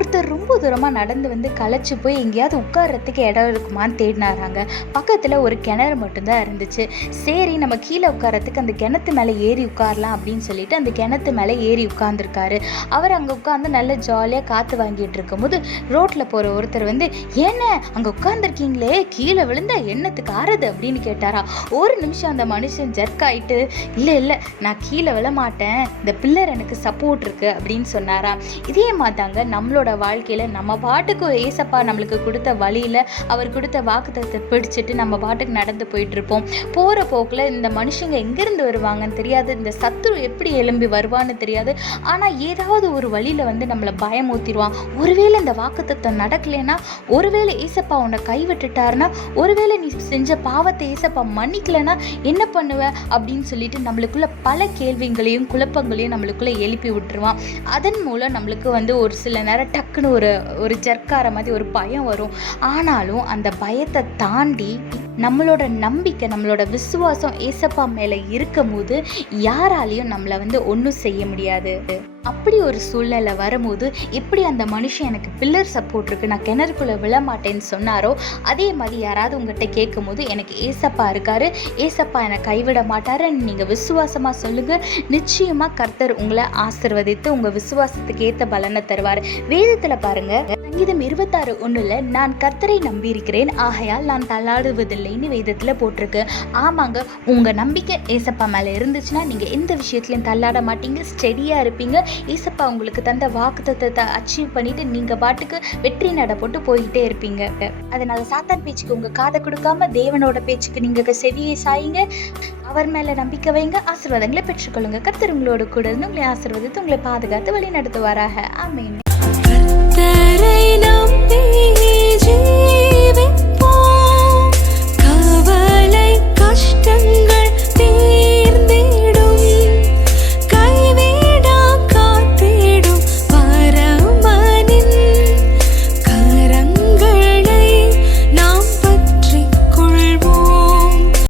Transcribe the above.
ஒருத்தர் ரொம்ப தூரமாக நடந்து வந்து களைச்சி போய் எங்கேயாவது உட்கார்றதுக்கு இடம் இருக்குமான்னு தேடினாராங்க. பக்கத்தில் ஒரு கிணறு மட்டும்தான் இருந்துச்சு. சரி, நம்ம கீழே உட்கார்றதுக்கு அந்த கிணத்து மேலே ஏறி உட்காரலாம் அப்படின்னு சொல்லிட்டு அந்த கிணத்து மேலே ஏறி உட்கார்ந்துருக்காரு. அவர் அங்கே உட்காந்து நல்ல ஜாலியாக காற்று வாங்கிட்டு இருக்கும்போது ரோட்டில் போகிற ஒருத்தர் வந்து, என்ன அங்கே உட்காந்துருக்கீங்களே, கீழே விழுந்தா என்னத்துக்கு ஆறுது அப்படின்னு கேட்டாரா. ஒரு நிமிஷம் அந்த மனுஷன் ஜர்க் ஆகிட்டு, இல்லை நான் கீழே விழ மாட்டேன், இந்த பில்லர் எனக்கு சப்போர்ட் இருக்கு அப்படின்னு சொன்னாரா. இதே மாதிரிதாங்க நம்மளோட வாழ்க்கையில் நம்ம பாட்டுக்கு ஏசப்பா நம்மளுக்கு கொடுத்த வழியில் அவர் கொடுத்த வாக்குத்தத்தத்தை பிடிச்சிட்டு நம்ம பாட்டுக்கு நடந்து போயிட்டு இருப்போம். போகிற போக்கில் இந்த மனுஷங்க எங்கேருந்து வருவாங்கன்னு தெரியாது, இந்த சத்துரு எப்படி எழும்பி வருவான்னு தெரியாது. ஆனால் ஏதாவது ஒரு வழியில் வந்து நம்மளை பயமூத்திடுவான். ஒருவேளை இந்த வாக்குத்தத்தம் நடக்கலைன்னா, ஒருவேளை ஏசப்பா உன்னை கைவிட்டுட்டாருன்னா, ஒருவேளை நீ செஞ்ச பாவத்தை ஏசப்பா மன்னிக்கலைன்னா என்ன பண்ணுவ அப்படின்னு சொல்லிட்டு நம்மளுக்குள்ள பல கேள்விகளையும் குழப்பங்களையும் நம்மளுக்குள்ள எழுப்பி விட்டுருவான். அதன் மூலம் நம்மளுக்கு வந்து ஒரு சில நேரம் டக்குன்னு ஒரு ஜர்க்கார மாதிரி ஒரு பயம் வரும். ஆனாலும் அந்த பயத்தை தாண்டி நம்மளோட நம்பிக்கை, நம்மளோட விசுவாசம் ஏசப்பா மேலே இருக்கும் போது யாராலையும் நம்மளை வந்து ஒன்றும் செய்ய முடியாது. அப்படி ஒரு சூழ்நிலை வரும்போது எப்படி அந்த மனுஷன் எனக்கு பில்லர் சப்போர்ட் இருக்குது, நான் கிணறுக்குள்ளே விழ மாட்டேன்னு சொன்னாரோ, அதே மாதிரி யாராவது உங்கள்கிட்ட கேட்கும் போது எனக்கு ஏசப்பா இருக்காரு, ஏசப்பா என்னை கைவிட மாட்டாருன்னு நீங்கள் விசுவாசமாக சொல்லுங்கள். நிச்சயமாக கர்த்தர் உங்களை ஆசீர்வதித்து உங்கள் விசுவாசத்துக்கு ஏற்ற பலனை தருவார். வேதத்தில் பாருங்கள், சங்கீதம் 26:1 நான் கர்த்தரை நம்பியிருக்கிறேன், ஆகையால் நான் தள்ளாடுவதில்லைன்னு வேதத்தில் போட்டிருக்கு. ஆமாங்க, உங்கள் நம்பிக்கை ஏசப்பா மேலே இருந்துச்சுன்னா நீங்கள் எந்த விஷயத்துலையும் தள்ளாட மாட்டீங்க, ஸ்டெடியாக இருப்பீங்க. ஏசப்பா உங்களுக்கு தந்த வாக்குத்தத்தத்தை அச்சீவ் பண்ணிட்டு நீங்க பாட்டுக்கு வெற்றி நட போட்டு போயிட்டே இருப்பீங்க. அதனால சாத்தான் பேச்சுக்கு உங்க காதை கொடுக்காம தேவனோட பேச்சுக்கு நீங்க செவியை சாயுங்க. அவர் மேல நம்பிக்கை வைங்க, ஆசீர்வாதங்களை பெற்றுக்கொள்ளுங்க. கர்த்தர் உங்களோட கூட இருந்து உங்களை ஆசீர்வதித்து உங்களை பாதுகாத்து வழி நடத்துவாராக. ஆமென்.